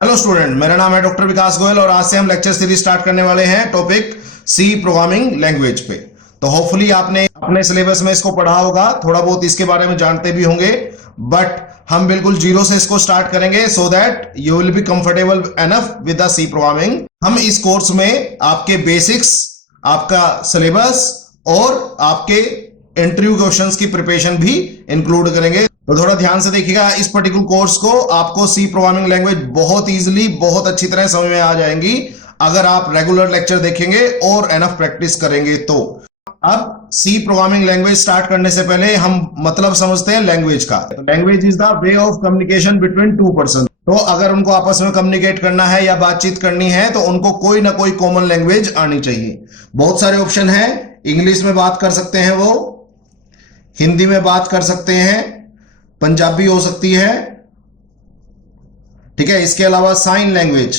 Hello student, मेरा नाम है डॉक्टर विकास गोयल और आज से हम लेक्चर सीरीज स्टार्ट करने वाले हैं टॉपिक सी प्रोग्रामिंग लैंग्वेज पे। तो होपफुली आपने अपने सिलेबस में इसको पढ़ा होगा, थोड़ा बहुत इसके बारे में जानते भी होंगे, बट हम बिल्कुल जीरो से इसको स्टार्ट करेंगे so that you will be comfortable enough with the C programming. हम इस कोर्स में आपके बेसिक्स, आपका सिलेबस और आपके इंटरव्यू क्वेश्चंस की प्रिपरेशन भी इंक्लूड करेंगे। तो थोड़ा ध्यान से देखिएगा, इस पर्टिकुलर कोर्स को आपको सी प्रोग्रामिंग लैंग्वेज बहुत इजीली, बहुत अच्छी तरह समझ में आ जाएंगी अगर आप रेगुलर लेक्चर देखेंगे और एनफ प्रैक्टिस करेंगे। तो अब सी प्रोग्रामिंग लैंग्वेज स्टार्ट करने से पहले हम मतलब समझते हैं लैंग्वेज का। Language is the way of communication between two person. तो अगर उनको आपस में कम्युनिकेट करना है या बातचीत करनी है तो उनको कोई ना कोई कॉमन लैंग्वेज आनी चाहिए। बहुत सारे ऑप्शन है, इंग्लिश में बात कर सकते हैं वो, हिंदी में बात कर सकते हैं, पंजाबी हो सकती है, ठीक है। इसके अलावा साइन लैंग्वेज,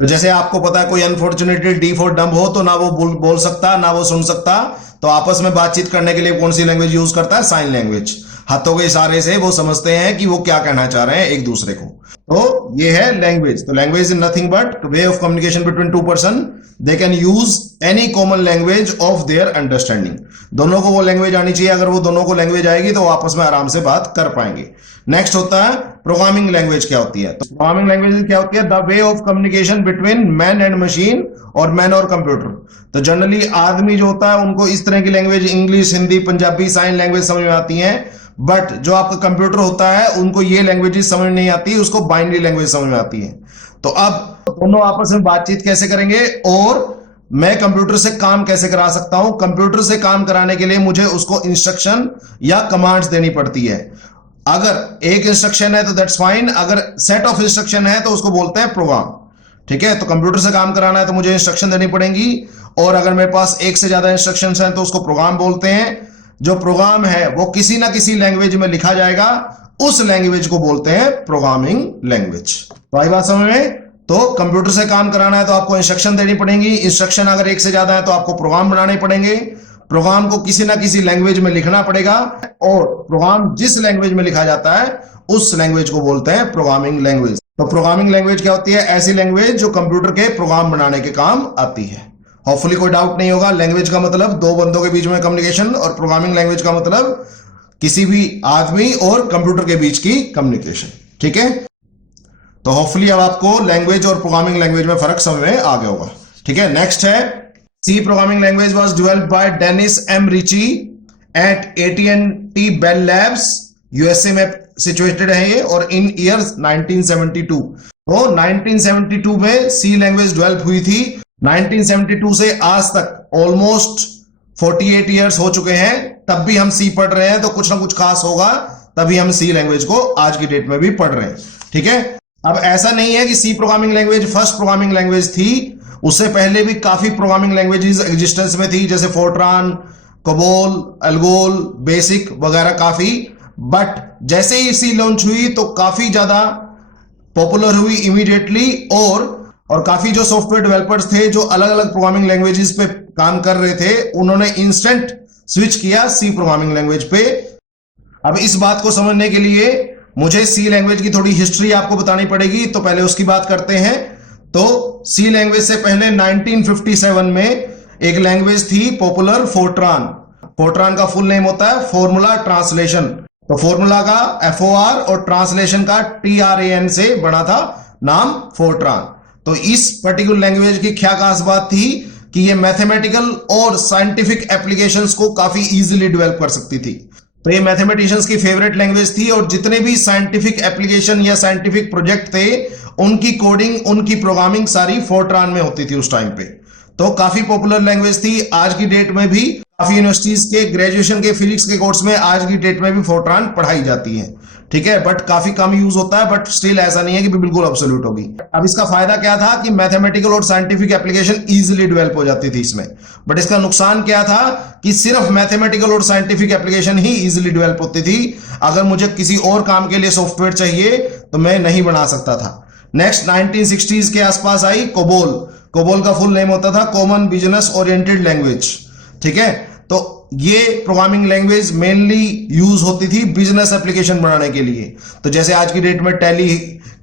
तो जैसे आपको पता है कोई अनफॉर्चुनेटली डीफ और डम्ब हो तो ना वो बोल सकता ना वो सुन सकता, तो आपस में बातचीत करने के लिए कौन सी लैंग्वेज यूज करता है? Sign language. हाथों के इशारे से वो समझते हैं कि वो क्या कहना चाह रहे हैं एक दूसरे को। तो ये है लैंग्वेज। तो language is nothing but way of communication between two person. They can use any common language of their understanding. दोनों को वो लैंग्वेज आनी चाहिए, अगर वो दोनों को लैंग्वेज आएगी तो वो आपस में आराम से बात कर पाएंगे। नेक्स्ट होता है प्रोग्रामिंग लैंग्वेज। क्या होती है? तो प्रोग्रामिंग लैंग्वेज क्या होती है? The way of communication between man and machine और मैन और कंप्यूटर। तो जनरली आदमी जो होता है उनको इस तरह की language, English, Hindi, Punjabi, sign language समझ में आती है, बट जो आपका कंप्यूटर होता है उनको ये लैंग्वेजेस समझ नहीं आती, उसको बाइनरी लैंग्वेज समझ में आती है। तो अब दोनों आपस में बातचीत कैसे करेंगे और मैं कंप्यूटर से काम कैसे करा सकता हूं? कंप्यूटर से काम कराने के लिए मुझे उसको इंस्ट्रक्शन या कमांड्स देनी पड़ती है। अगर एक इंस्ट्रक्शन है तो दैट्स फाइन, अगर सेट ऑफ इंस्ट्रक्शन है तो उसको बोलते हैं प्रोग्राम, ठीक है। तो कंप्यूटर से काम कराना है तो मुझे इंस्ट्रक्शन देनी पड़ेंगी, और अगर मेरे पास एक से ज्यादा इंस्ट्रक्शंस हैं तो उसको प्रोग्राम बोलते हैं। जो प्रोग्राम है वो किसी ना किसी लैंग्वेज में लिखा जाएगा, उस लैंग्वेज को बोलते हैं प्रोग्रामिंग लैंग्वेज। तो आई बात समझ में? तो कंप्यूटर से काम कराना है तो आपको इंस्ट्रक्शन देनी पड़ेंगी, इंस्ट्रक्शन अगर एक से ज्यादा है तो आपको प्रोग्राम बनाने पड़ेंगे, प्रोग्राम को किसी ना किसी लैंग्वेज में लिखना पड़ेगा, और प्रोग्राम जिस लैंग्वेज में लिखा जाता है उस लैंग्वेज को बोलते हैं प्रोग्रामिंग लैंग्वेज। तो प्रोग्रामिंग लैंग्वेज क्या होती है? ऐसी लैंग्वेज जो कंप्यूटर के प्रोग्राम बनाने के काम आती है। होपफुली कोई डाउट नहीं होगा। लैंग्वेज का मतलब दो बंदों के बीच में कम्युनिकेशन, और प्रोग्रामिंग लैंग्वेज का मतलब किसी भी आदमी और कंप्यूटर के बीच की कम्युनिकेशन, ठीक है। तो होपफुली अब आपको लैंग्वेज और प्रोग्रामिंग लैंग्वेज में फर्क समझ में आ गया होगा, ठीक है। नेक्स्ट है C programming language was developed by Dennis M Ritchie at AT&T Bell Labs, USA में सिचुएटेड है ये, और इन ईयर 1972। तो 1972 में सी लैंग्वेज डेवलप हुई थी। 1972 से आज तक ऑलमोस्ट 48 ईयर्स हो चुके हैं, तब भी हम सी पढ़ रहे हैं, तो कुछ ना कुछ खास होगा तभी हम सी लैंग्वेज को आज की डेट में भी पढ़ रहे हैं, ठीक है। अब ऐसा नहीं है कि C programming language first programming language थी, उससे पहले भी काफी प्रोग्रामिंग लैंग्वेजेस एग्जिस्टेंस में थी, जैसे फोर्ट्रान, कोबोल, एल्गोल, बेसिक वगैरह काफी। बट जैसे ही सी लॉन्च हुई तो काफी ज्यादा पॉपुलर हुई इमीडिएटली, और काफी जो सॉफ्टवेयर डेवलपर्स थे जो अलग अलग प्रोग्रामिंग लैंग्वेजेस पे काम कर रहे थे, उन्होंने इंस्टेंट स्विच किया सी प्रोग्रामिंग लैंग्वेज पे। अब इस बात को समझने के लिए मुझे सी लैंग्वेज की थोड़ी हिस्ट्री आपको बतानी पड़ेगी, तो पहले उसकी बात करते हैं। तो सी लैंग्वेज से पहले 1957 में एक लैंग्वेज थी पॉपुलर, फोर्ट्रान। फोर्ट्रान का फुल नेम होता है फॉर्मूला ट्रांसलेशन। तो फॉर्मूला का FOR और ट्रांसलेशन का TRAN से बना था नाम फोर्ट्रान। तो इस पर्टिकुलर लैंग्वेज की क्या खास बात थी कि ये मैथमेटिकल और साइंटिफिक एप्लीकेशंस को काफी इजीली डेवलप कर सकती थी। तो ये मैथमेटिशियंस की फेवरेट लैंग्वेज थी, और जितने भी साइंटिफिक एप्लीकेशन या साइंटिफिक प्रोजेक्ट थे उनकी कोडिंग, उनकी प्रोग्रामिंग सारी फोर्ट्रान में होती थी उस टाइम पे। तो काफी पॉपुलर लैंग्वेज थी। आज की डेट में भी काफी यूनिवर्सिटीज के ग्रेजुएशन के फिजिक्स के कोर्स में आज की डेट में भी फोर्ट्रान पढ़ाई जाती है, ठीक है। बट काफी कम यूज होता है, बट स्टिल ऐसा नहीं है कि बिल्कुल एब्सोल्यूट होगी। अब इसका फायदा क्या था कि मैथमेटिकल और साइंटिफिक एप्लीकेशन इजीली डेवलप हो जाती थी इसमें, बट इसका नुकसान क्या था कि सिर्फ मैथमेटिकल और साइंटिफिक एप्लीकेशन ही इजीली डेवलप होती थी। अगर मुझे किसी और काम के लिए सॉफ्टवेयर चाहिए तो मैं नहीं बना सकता था। नेक्स्ट 1960s के आसपास आई कोबोल। कोबोल का फुल नेम होता था कॉमन बिजनेस ओरिएंटेड लैंग्वेज, ठीक है। तो ये प्रोग्रामिंग लैंग्वेज मेनली यूज होती थी बिजनेस एप्लीकेशन बनाने के लिए। तो जैसे आज की डेट में टैली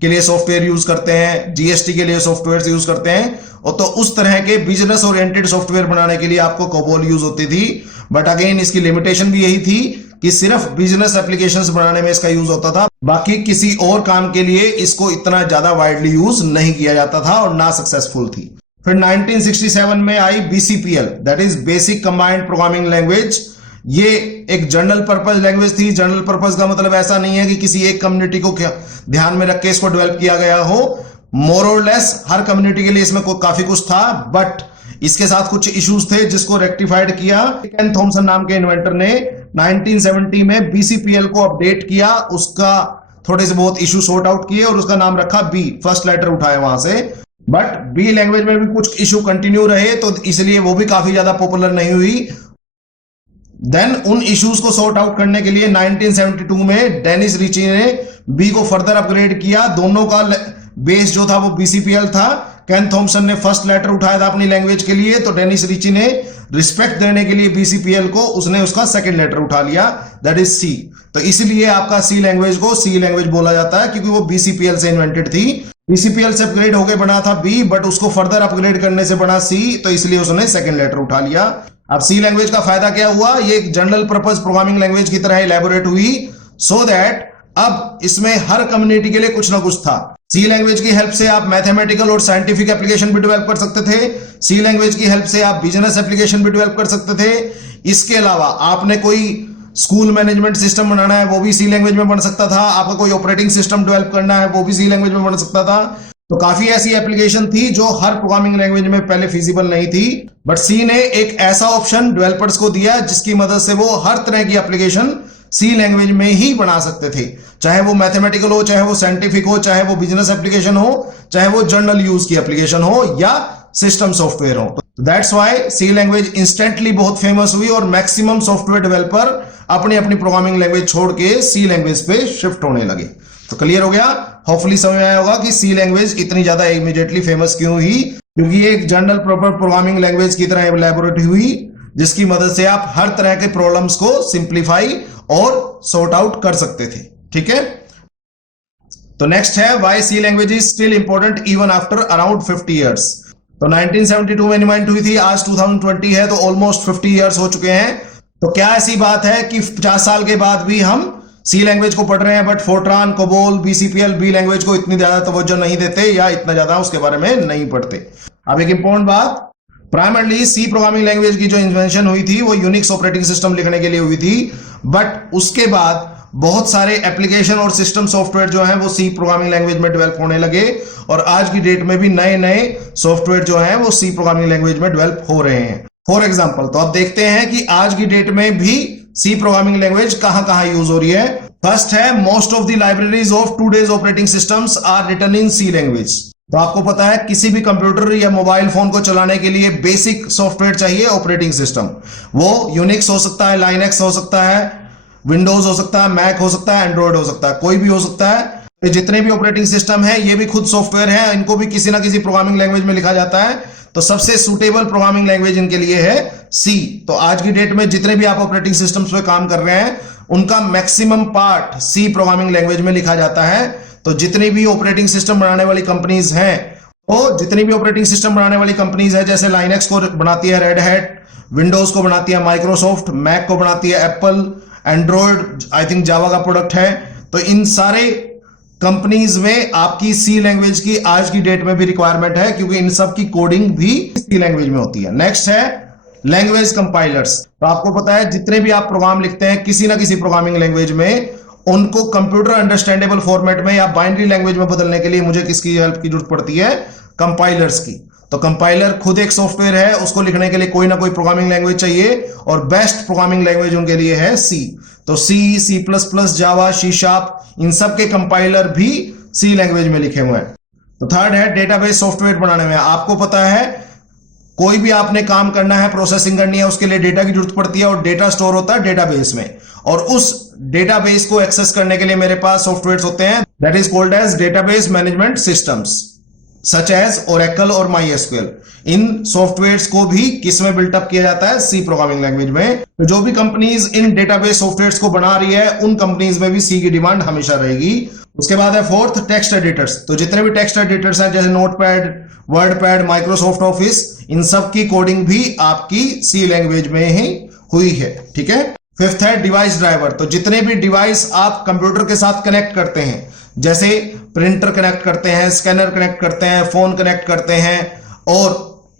के लिए सॉफ्टवेयर यूज करते हैं, जीएसटी के लिए सॉफ्टवेयर यूज करते हैं, और तो उस तरह के बिजनेस ओरिएंटेड सॉफ्टवेयर बनाने के लिए आपको कोबोल यूज होती थी। बट अगेन इसकी लिमिटेशन भी यही थी कि सिर्फ बिजनेस एप्लीकेशंस बनाने में इसका यूज होता था, बाकी किसी और काम के लिए इसको इतना ज्यादा वाइडली यूज नहीं किया जाता था और ना सक्सेसफुल थी। फिर 1967 में आई BCPL, that is basic combined programming language. ये एक जनरल पर्पस लैंग्वेज थी। जनरल पर्पस का मतलब ऐसा नहीं है कि किसी एक कम्युनिटी को ध्यान में रख के इसको डेवलप किया गया हो। मोर और लेस हर कम्युनिटी के लिए इसमें काफी कुछ था, बट इसके साथ कुछ इश्यूज थे जिसको रेक्टिफाइड किया केन थॉमसन नाम के इन्वेंटर ने 1970 में बीसीपीएल को अपडेट किया, उसका थोड़े से बहुत इश्यू सॉर्ट आउट किए और उसका नाम रखा बी, फर्स्ट लेटर उठाए वहां से। बट बी लैंग्वेज में भी कुछ इश्यू कंटिन्यू रहे, तो इसलिए वो भी काफी ज्यादा पॉपुलर नहीं हुई। देन उन इश्यूज को सॉर्ट आउट करने के लिए 1972 में डेनिस रिची ने बी को फर्दर अपग्रेड किया। दोनों का बेस जो था वो बीसीपीएल था। केन थॉमसन ने फर्स्ट लेटर उठाया था अपनी लैंग्वेज के लिए, तो डेनिस रिची ने रिस्पेक्ट देने के लिए बीसीपीएल को उसने उसका सेकंड लेटर उठा लिया, दैट इज सी। तो इसलिए आपका सी लैंग्वेज को सी लैंग्वेज बोला जाता है, क्योंकि वो बीसीपीएल से इन्वेंटेड थी। बीसीपीएल से अपग्रेड होकर बना था बी, बट उसको फर्दर अपग्रेड करने से बना सी, तो इसलिए उसने सेकंड लेटर उठा लिया। अब सी लैंग्वेज का फायदा क्या हुआ, ये एक जनरल पर्पस प्रोग्रामिंग लैंग्वेज की तरह इलैबोरेट हुई, सो दैट अब इसमें हर कम्युनिटी के लिए कुछ ना कुछ था। सी लैंग्वेज की हेल्प से आप मैथमेटिकल और साइंटिफिक एप्लीकेशन भी डेवलप कर सकते थे। सी लैंग्वेज की हेल्प से आप बिजनेस एप्लीकेशन भी डेवलप कर सकते थे। इसके अलावा आपने कोई स्कूल मैनेजमेंट सिस्टम बनाना है, वो भी सी लैंग्वेज में बन सकता था। आपका कोई ऑपरेटिंग सिस्टम डेवलप करना है, वो भी सी लैंग्वेज में बन सकता था। तो काफी ऐसी एप्लीकेशन थी जो हर प्रोग्रामिंग लैंग्वेज में पहले फिजिबल नहीं थी, बट सी ने एक ऐसा ऑप्शन डेवलपर्स को दिया जिसकी मदद से वो हर तरह की एप्लीकेशन सी लैंग्वेज में ही बना सकते थे, चाहे वो मैथमेटिकल हो, चाहे वो साइंटिफिक हो, चाहे वो बिजनेस एप्लीकेशन हो, चाहे वो जनरल यूज की एप्लीकेशन हो या सिस्टम सॉफ्टवेयर हो। That's why C language instantly बहुत फेमस हुई और मैक्सिमम सॉफ्टवेयर डेवलपर अपनी अपनी प्रोग्रामिंग लैंग्वेज छोड़ के सी लैंग्वेज पे शिफ्ट होने लगे। तो क्लियर हो गया, होपफुली समझ में आया होगा कि सी लैंग्वेज इतनी ज्यादा इमीडिएटली फेमस क्यों हुई, क्योंकि ये एक जनरल प्रॉपर प्रोग्रामिंग लैंग्वेज की तरह इलैबोरेट हुई, जिसकी मदद से आप हर तरह के प्रॉब्लम्स को सिंप्लीफाई और सॉर्ट आउट कर सकते थे। ठीक है, तो नेक्स्ट है why C language is still important even after around 50 years. तो 1972 में इन्वेंट हुई थी, आज 2020 है, तो ऑलमोस्ट 50 इयर्स हो चुके हैं। तो क्या ऐसी बात है कि 50 साल के बाद भी हम सी लैंग्वेज को पढ़ रहे हैं, but Fortran, COBOL, BCPL, B language को इतनी ज्यादा तवज्जो नहीं देते या इतना ज्यादा उसके बारे में नहीं पढ़ते? अब एक इंपॉर्टेंट बात, प्राइमरली सी प्रोग्रामिंग लैंग्वेज की जो इन्वेंशन हुई थी वो यूनिक्स ऑपरेटिंग सिस्टम लिखने के लिए हुई थी, बट उसके बाद बहुत सारे एप्लीकेशन और सिस्टम सॉफ्टवेयर जो हैं वो सी प्रोग्रामिंग लैंग्वेज में डेवलप होने लगे, और आज की डेट में भी नए नए सॉफ्टवेयर जो हैं वो सी प्रोग्रामिंग लैंग्वेज में डेवलप हो रहे हैं। फॉर एग्जांपल, तो अब देखते हैं कि आज की डेट में भी सी प्रोग्रामिंग लैंग्वेज कहां कहां यूज हो रही है। फर्स्ट है, most of the libraries of today's operating systems are written in C language. तो आपको पता है किसी भी कंप्यूटर या मोबाइल फोन को चलाने के लिए बेसिक सॉफ्टवेयर चाहिए, ऑपरेटिंग सिस्टम। वो यूनिक्स हो सकता है, लाइनेक्स हो सकता है, विंडोज हो सकता है, मैक हो सकता है, एंड्रॉइड हो सकता है, कोई भी हो सकता है। तो जितने भी ऑपरेटिंग सिस्टम है ये भी खुद सॉफ्टवेयर है, इनको भी किसी ना किसी प्रोग्रामिंग लैंग्वेज में लिखा जाता है। तो सबसे सुटेबल प्रोग्रामिंग लैंग्वेज इनके लिए है सी। तो आज की डेट में जितने भी आप ऑपरेटिंग सिस्टम्स पे काम कर रहे हैं उनका maximum part C programming language में लिखा जाता है। तो जितनी भी ऑपरेटिंग सिस्टम बनाने वाली कंपनीज हैं, तो जितनी भी ऑपरेटिंग सिस्टम बनाने वाली कंपनीज है, जैसे लाइनेक्स को बनाती है रेड हैट, विंडोज को बनाती है माइक्रोसॉफ्ट, मैक को बनाती है एप्पल, एंड्रॉइड आई थिंक जावा का प्रोडक्ट है, तो इन सारे कंपनीज में आपकी सी लैंग्वेज की आज की डेट में भी रिक्वायरमेंट है, क्योंकि इन सब की कोडिंग भी सी लैंग्वेज में होती है। नेक्स्ट है लैंग्वेज कंपाइलर्स। तो आपको पता है जितने भी आप प्रोग्राम लिखते हैं किसी ना किसी प्रोग्रामिंग लैंग्वेज में, उनको कंप्यूटर अंडरस्टैंडेबल फॉर्मेट में या बाइनरी लैंग्वेज में बदलने के लिए मुझे किसकी हेल्प की जरूरत पड़ती है? कंपाइलर्स की। तो कंपाइलर खुद एक सॉफ्टवेयर है, उसको लिखने के लिए कोई ना कोई प्रोग्रामिंग लैंग्वेज चाहिए, और बेस्ट प्रोग्रामिंग लैंग्वेज उनके लिए है सी। तो सी, सी प्लस प्लस, जावा, सी शार्प, इन सब के कंपाइलर भी सी लैंग्वेज में लिखे हुए हैं। तो थर्ड है डेटाबेस सॉफ्टवेयर बनाने में। आपको पता है कोई भी आपने काम करना है, प्रोसेसिंग करनी है, उसके लिए डेटा की जरूरत पड़ती है, और डेटा स्टोर होता है डेटाबेस में, और उस डेटाबेस को एक्सेस करने के लिए मेरे पास सॉफ्टवेयर होते हैं, that is called as database management systems. Such as Oracle और MySQL। इन सॉफ्टवेयर्स को भी किस में बिल्टअप किया जाता है? सी प्रोग्रामिंग लैंग्वेज में। तो जो भी कंपनीज इन डेटाबेस सॉफ्टवेयर्स को बना रही है उन कंपनीज में भी सी की डिमांड हमेशा रहेगी। उसके बाद है फोर्थ, टेक्स्ट एडिटर्स। तो जितने भी टेक्स्ट एडिटर्स हैं जैसे नोटपैड, वर्डपैड, माइक्रोसॉफ्ट ऑफिस, इन सब की कोडिंग भी आपकी सी लैंग्वेज में ही हुई है। ठीक है। फिफ्थ है डिवाइस ड्राइवर। तो जितने भी डिवाइस आप कंप्यूटर के साथ कनेक्ट करते हैं, जैसे प्रिंटर कनेक्ट करते हैं, स्कैनर कनेक्ट करते हैं, फोन कनेक्ट करते हैं और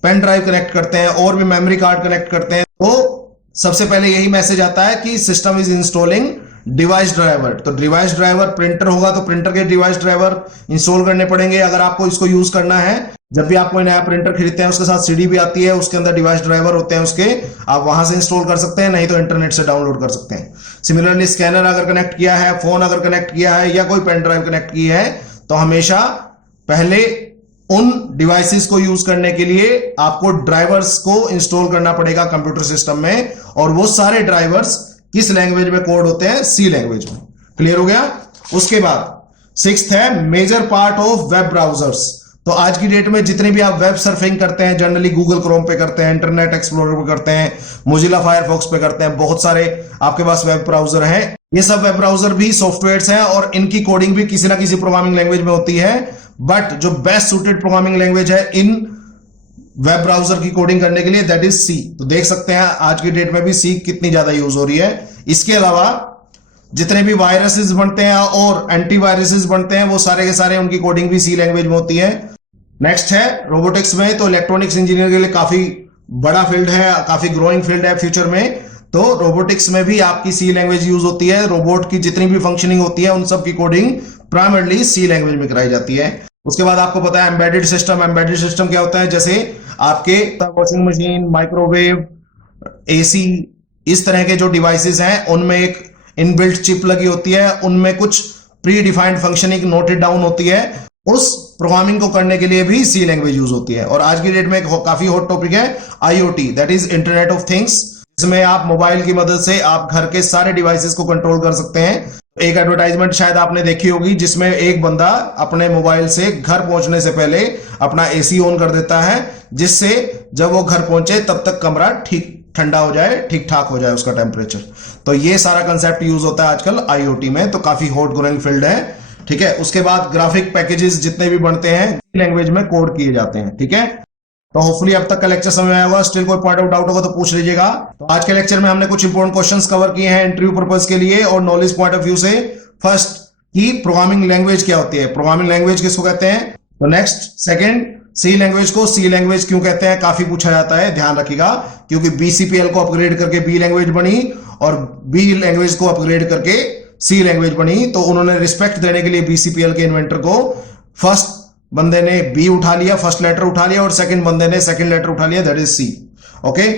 पेन ड्राइव कनेक्ट करते हैं और भी मेमोरी कार्ड कनेक्ट करते हैं, तो सबसे पहले यही मैसेज आता है कि system is installing device driver. तो डिवाइस ड्राइवर प्रिंटर होगा तो प्रिंटर के डिवाइस ड्राइवर इंस्टॉल करने पड़ेंगे अगर आपको इसको यूज करना है। जब भी आप कोई नया प्रिंटर खरीदते हैं उसके साथ सीडी भी आती है, उसके अंदर डिवाइस ड्राइवर होते हैं, उसके आप वहां से इंस्टॉल कर सकते हैं, नहीं तो इंटरनेट से डाउनलोड कर सकते हैं। सिमिलरली स्कैनर अगर कनेक्ट किया है, फोन अगर कनेक्ट किया है या कोई पेन ड्राइव कनेक्ट की है, तो हमेशा पहले उन डिवाइसेस को यूज करने के लिए आपको ड्राइवर्स को इंस्टॉल करना पड़ेगा कंप्यूटर सिस्टम में, और वो सारे ड्राइवर्स किस लैंग्वेज में कोड होते हैं? सी लैंग्वेज में। क्लियर हो गया? उसके बाद सिक्स्थ है major part of web browsers. तो आज की डेट में जितने भी आप वेब सर्फिंग करते हैं, जनरली गूगल क्रोम पे करते हैं, इंटरनेट एक्सप्लोरर पे करते हैं, मोजिला फायरफॉक्स पे करते हैं, बहुत सारे आपके पास वेब ब्राउजर हैं। ये सब वेब ब्राउजर भी सॉफ्टवेयर्स हैं और इनकी कोडिंग भी किसी ना किसी प्रोग्रामिंग लैंग्वेज में होती है। बट जो बेस्ट सूटेड प्रोग्रामिंग लैंग्वेज है इन वेब ब्राउजर की कोडिंग करने के लिए, दैट इज सी। तो देख सकते हैं आज की डेट में भी सी कितनी ज्यादा यूज हो रही है। इसके अलावा जितने भी वायरसेस बनते हैं और एंटीवायरसेस बनते हैं वो सारे के सारे उनकी कोडिंग भी सी लैंग्वेज में होती है। नेक्स्ट है रोबोटिक्स में। तो इलेक्ट्रॉनिक्स इंजीनियर के लिए काफी बड़ा फील्ड है, काफी ग्रोइंग फील्ड है फ्यूचर में। तो रोबोटिक्स में भी आपकी सी लैंग्वेज यूज होती है। रोबोट की जितनी भी फंक्शनिंग होती है उन सब की कोडिंग प्राइमरली सी लैंग्वेज में कराई जाती है। उसके बाद आपको पता है एम्बेडेड सिस्टम। एम्बेडेड सिस्टम क्या होता है? जैसे आपके वॉशिंग मशीन, माइक्रोवेव, एसी, इस तरह के जो डिवाइसेस हैं उनमें एक इनबिल्ट चिप लगी होती है, उनमें कुछ pre defined functioning noted down होती है। उस प्रोग्रामिंग को करने के लिए भी सी लैंग्वेज यूज होती है। और आज की डेट में एक काफी हॉट टॉपिक है IoT, that is internet of things, जिसमें आप मोबाइल की मदद से आप घर के सारे डिवाइसेस को कंट्रोल कर सकते हैं। एक एडवर्टाइजमेंट शायद आपने देखी होगी जिसमें एक बंदा अपने मोबाइल से घर पहुंचने से पहले अपना एसी ऑन कर देता है, जिससे जब वो घर पहुंचे तब तक कमरा ठीक ठंडा हो जाए, ठीक ठाक हो जाए उसका टेम्परेचर। तो ये सारा कंसेप्ट यूज होता है आजकल IoT में। तो काफी हॉट ग्रोइंग फील्ड है। ठीक है। उसके बाद ग्राफिक पैकेजेस जितने भी बनते हैं लैंग्वेज में कोड किए जाते हैं। ठीक है। तो होपफुली अब तक का लेक्चर समझ में आया होगा। स्टिल कोई पॉइंट आउट डाउट होगा तो पूछ लीजिएगा। तो आज के लेक्चर में हमने कुछ इंपॉर्टेंट क्वेश्चंस कवर किए हैं इंटरव्यू पर्पस के लिए और नॉलेज पॉइंट ऑफ व्यू से। फर्स्ट की प्रोग्रामिंग लैंग्वेज क्या होती है, प्रोग्रामिंग लैंग्वेज किसको कहते हैं। तो नेक्स्ट सेकंड, सी लैंग्वेज को सी लैंग्वेज क्यों कहते हैं, काफी पूछा जाता है, ध्यान रखिएगा, क्योंकि BCPL को अपग्रेड करके बी लैंग्वेज बनी और बी लैंग्वेज को अपग्रेड करके सी लैंग्वेज बनी। तो उन्होंने रिस्पेक्ट देने के लिए BCPL के इन्वेंटर को फर्स्ट बंदे ने बी उठा लिया, फर्स्ट लेटर उठा लिया, और सेकंड बंदे ने सेकंड लेटर उठा लिया, that is C. Okay.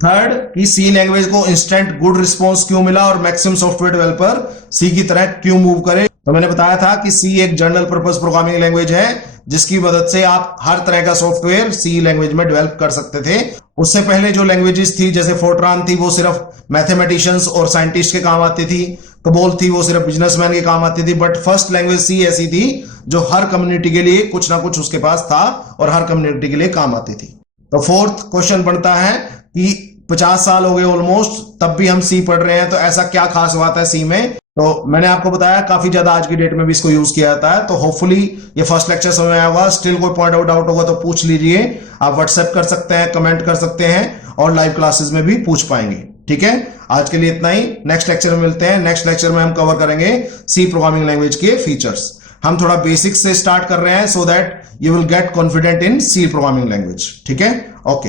Third की सी लैंग्वेज को इंस्टेंट गुड रिस्पॉन्स क्यों मिला और मैक्सिमम सॉफ्टवेयर डेवलपर सी की तरह क्यों मूव करे। तो मैंने बताया था कि सी एक जनरल पर्पस प्रोग्रामिंग लैंग्वेज है जिसकी मदद से आप हर तरह का सॉफ्टवेयर सी लैंग्वेज में डेवलप कर सकते थे। उससे पहले जो लैंग्वेजेस थी जैसे फोर्ट्रान थी वो सिर्फ मैथमेटिशियंस और साइंटिस्ट के काम आती थी, कबोल थी वो सिर्फ बिजनेसमैन के काम आती थी। बट फर्स्ट लैंग्वेज सी ऐसी थी जो हर कम्युनिटी के लिए कुछ ना कुछ उसके पास था और हर कम्युनिटी के लिए काम आती थी। तो फोर्थ क्वेश्चन बनता है कि 50 साल हो गए ऑलमोस्ट, तब भी हम सी पढ़ रहे हैं, तो ऐसा क्या खास बात है सी में। तो मैंने आपको बताया काफी ज्यादा आज की डेट में भी इसको यूज किया जाता है। तो होपफुली ये फर्स्ट लेक्चर समझ में आया होगा। स्टिल कोई पॉइंट आउट डाउट होगा तो पूछ लीजिए। आप व्हाट्सएप कर सकते हैं, कमेंट कर सकते हैं और लाइव क्लासेस में भी पूछ पाएंगे। ठीक है। आज के लिए इतना ही। नेक्स्ट लेक्चर में मिलते हैं। नेक्स्ट लेक्चर में हम कवर करेंगे सी प्रोग्रामिंग लैंग्वेज के फीचर्स। हम थोड़ा बेसिक्स से स्टार्ट कर रहे हैं so that you will get confident in C programming language. ठीक है। ओके।